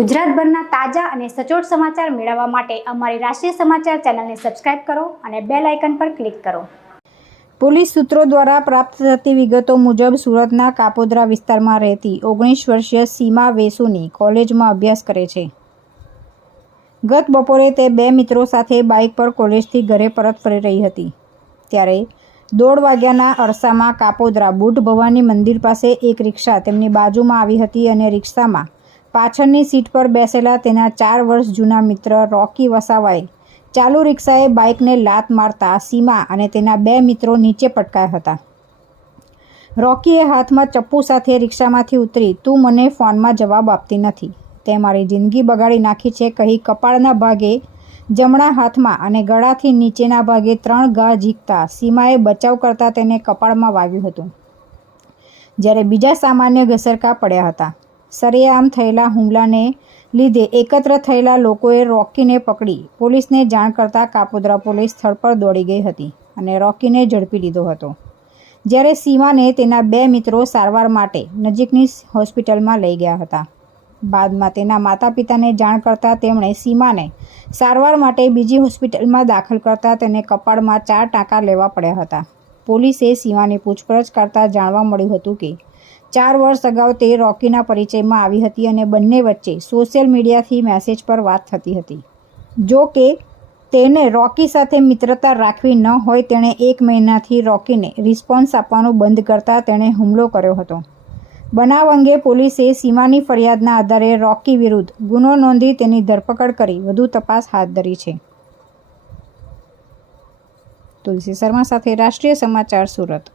ગુજરાતભરના તાજા અને સચોટ સમાચાર મેળવવા માટે અમારી રાષ્ટ્રીય સમાચાર ચેનલને સબસ્ક્રાઇબ કરો અને બેલ આઇકન પર ક્લિક કરો. પોલીસ સૂત્રો દ્વારા પ્રાપ્ત થતી વિગતો મુજબ સુરતના કાપોદ્રા વિસ્તારમાં રહેતી ઓગણીસ વર્ષીય સીમા વેસુની કોલેજમાં અભ્યાસ કરે છે. ગત બપોરે તે બે મિત્રો સાથે બાઇક પર કોલેજથી ઘરે પરત ફરી રહી હતી. ત્યારે દોઢ વાગ્યાના અરસામાં કાપોદ્રા બુટ ભવાની મંદિર પાસે એક રિક્ષા તેમની બાજુમાં આવી હતી અને રિક્ષામાં પાછળની સીટ પર બેસેલા તેના ચાર વર્ષ જૂના મિત્ર રોકી વસાવાએ ચાલુ રિક્ષાએ બાઇકને લાત મારતા સીમા અને તેના બે મિત્રો નીચે પટકાયા હતા. રોકીએ હાથમાં ચપ્પુ સાથે રિક્ષામાંથી ઉતરી, તું મને ફોનમાં જવાબ આપતી નથી. તે મારી જિંદગી બગાડી નાખી છે, કહી કપાળના ભાગે જમણા હાથમાં અને ગળાથી નીચેના ભાગે ત્રણ ઘા ઝીકતા સીમાએ બચાવ કરતાં તેને કપાળમાં વાગ્યું હતું. જ્યારે બીજા સામાન્ય ઘસરકા પડ્યા હતા. સરેઆમ થયેલા હુમલાને લીધે એકત્ર થયેલા લોકોએ રોકીને પકડી. પોલીસને જાણ કરતાં કાપોદ્રા પોલીસ સ્થળ પર દોડી ગઈ હતી અને રોકીને ઝડપી લીધો હતો. જ્યારે સીમાને તેના બે મિત્રો સારવાર માટે નજીકની હોસ્પિટલમાં લઈ ગયા હતા. બાદમાં તેના માતા પિતાને જાણ કરતાં તેમણે સીમાને સારવાર માટે બીજી હોસ્પિટલમાં દાખલ કરતાં તેને કપાળમાં ચાર ટાંકા લેવા પડ્યા હતા. પોલીસે સીમાની પૂછપરછ કરતાં જાણવા મળ્યું હતું કે ચાર વર્ષ અગાઉ તે રોકીના પરિચયમાં આવી હતી અને બંને વચ્ચે સોશિયલ મીડિયાથી મેસેજ પર વાત થતી હતી. જો કે, તેને રોકી સાથે મિત્રતા રાખવી ન હોય તેણે એક મહિનાથી રોકીને રિસ્પોન્સ આપવાનું બંધ કરતાં તેણે હુમલો કર્યો હતો. બનાવ અંગે પોલીસે સીમાની ફરિયાદના આધારે રોકી વિરુદ્ધ ગુનો નોંધી તેની ધરપકડ કરી વધુ તપાસ હાથ ધરી છે. તુલસી શર્મા સાથે રાષ્ટ્રીય સમાચાર સુરત.